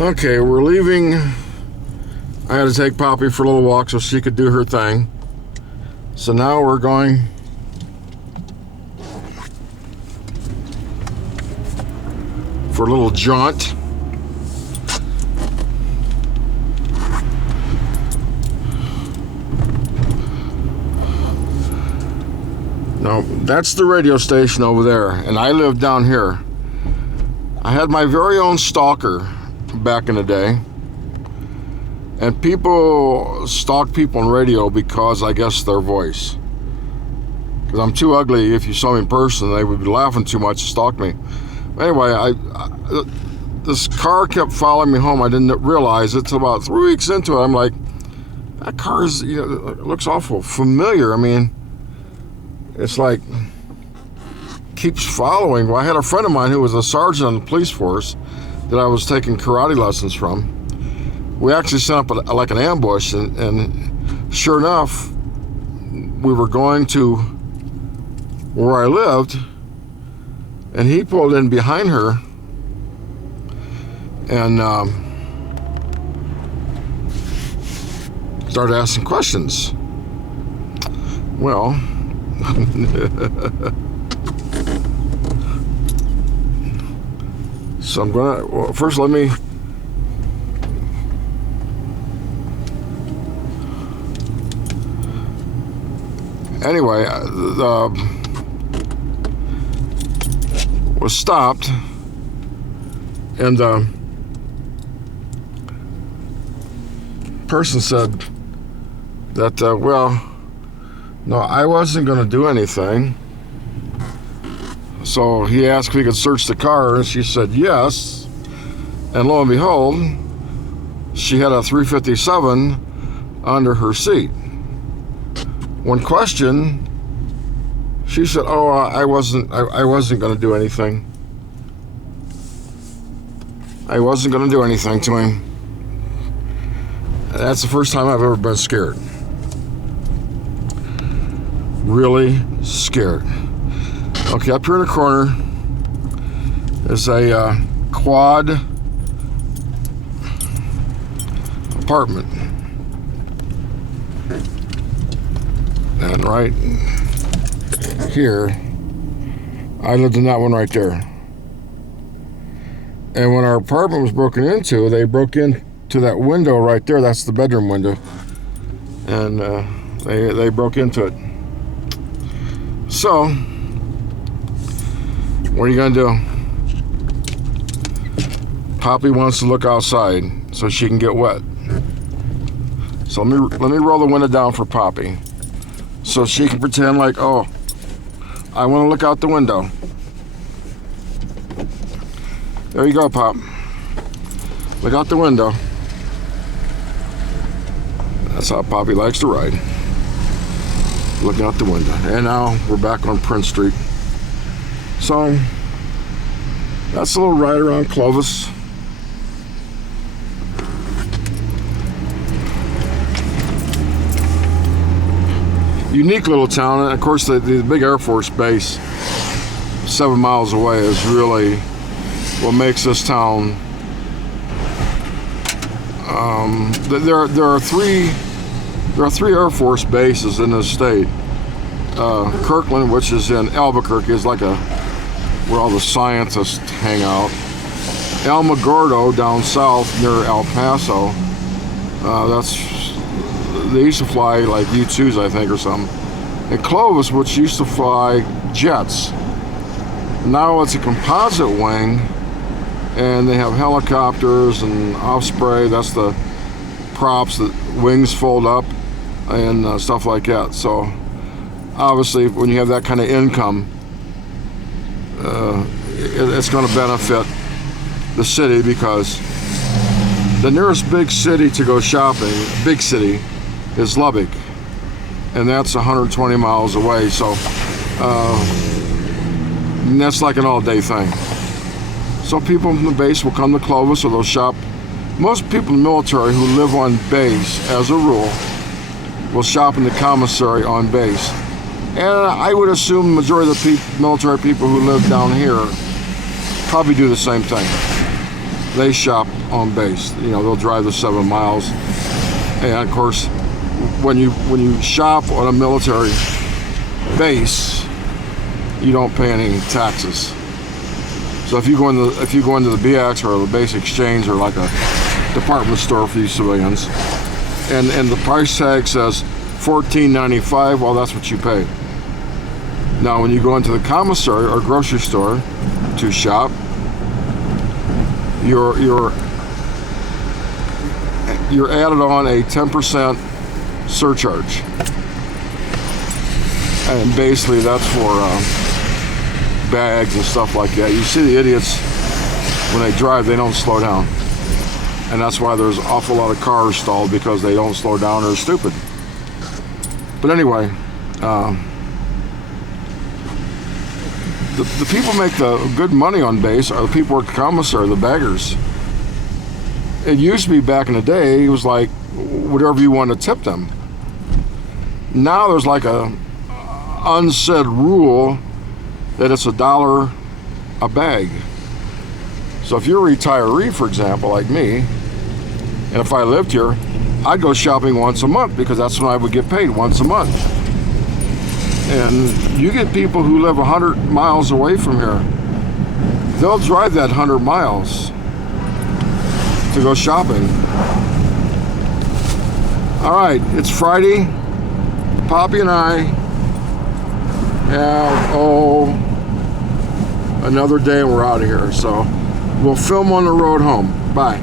Okay, we're leaving. I had to take Poppy for a little walk so she could do her thing. So now we're going for a little jaunt. Now, that's the radio station over there, and I live down here. I had my very own stalker back in the day, and people stalk people on radio because I guess their voice. Because I'm too ugly. If you saw me in person, they would be laughing too much to stalk me. Anyway, this car kept following me home. I didn't realize it till about 3 weeks into it. I'm like, that car is, it looks awful familiar. I mean, it's like keeps following. Well, I had a friend of mine who was a sergeant on the police force that I was taking karate lessons from. We actually set up like an ambush, and sure enough, we were going to where I lived, and he pulled in behind her, and started asking questions. Well, so I'm gonna, well, first let me anyway, was stopped, and the person said that, well, no, I wasn't going to do anything. So he asked if he could search the car, and she said yes. And lo and behold, she had a .357 under her seat. When questioned, she said, "Oh, I wasn't going to do anything. I wasn't going to do anything to him." That's the first time I've ever been scared. Really scared. Okay, up here in the corner is a quad apartment. And right here, I lived in that one right there. And when our apartment was broken into, they broke into that window right there. That's the bedroom window. And they broke into it. So, what are you gonna do? Poppy wants to look outside so she can get wet. So let me roll the window down for Poppy, so she can pretend like, oh, I want to look out the window. There you go, Pop. Look out the window. That's how Poppy likes to ride. Looking out the window. And now we're back on Prince Street. So that's a little ride around Clovis. Unique little town, and of course the big Air Force base 7 miles away is really what makes this town. There are three Air Force bases in this state. Kirkland, which is in Albuquerque, is like where all the scientists hang out. Alamogordo down south near El Paso. They used to fly like U-2s, I think, or something. And Clovis, which used to fly jets. Now it's a composite wing, and they have helicopters and Osprey. That's the props that wings fold up and stuff like that. So obviously, when you have that kind of income, it's going to benefit the city, because the nearest big city to go shopping, big city, is Lubbock, and that's 120 miles away. So that's like an all-day thing. So people from the base will come to Clovis, or they'll shop. Most people in the military who live on base, as a rule, will shop in the commissary on base. And I would assume the majority of the military people who live down here probably do the same thing. they shop on base. You know, they'll drive the 7 miles, and of course, when you shop on a military base, you don't pay any taxes. So if you go into the BX or the base exchange or like a department store for you civilians, and the price tag says $14.95, well, that's what you pay. Now, when you go into the commissary or grocery store to shop, you're added on a 10% surcharge, and basically that's for bags and stuff like that. You see the idiots when they drive, they don't slow down, and that's why there's an awful lot of cars stalled, because they don't slow down or they're stupid. But anyway, the people make the good money on base are the people at the commissary, the baggers. It used to be back in the day, it was like whatever you want to tip them. Now there's like a unsaid rule that it's $1 a bag. So if you're a retiree, for example, like me, and if I lived here, I'd go shopping once a month, because that's when I would get paid, once a month. And you get people who live 100 miles away from here, they'll drive that 100 miles to go shopping. All right, it's Friday. Poppy and I have, another day and we're out of here. So we'll film on the road home. Bye.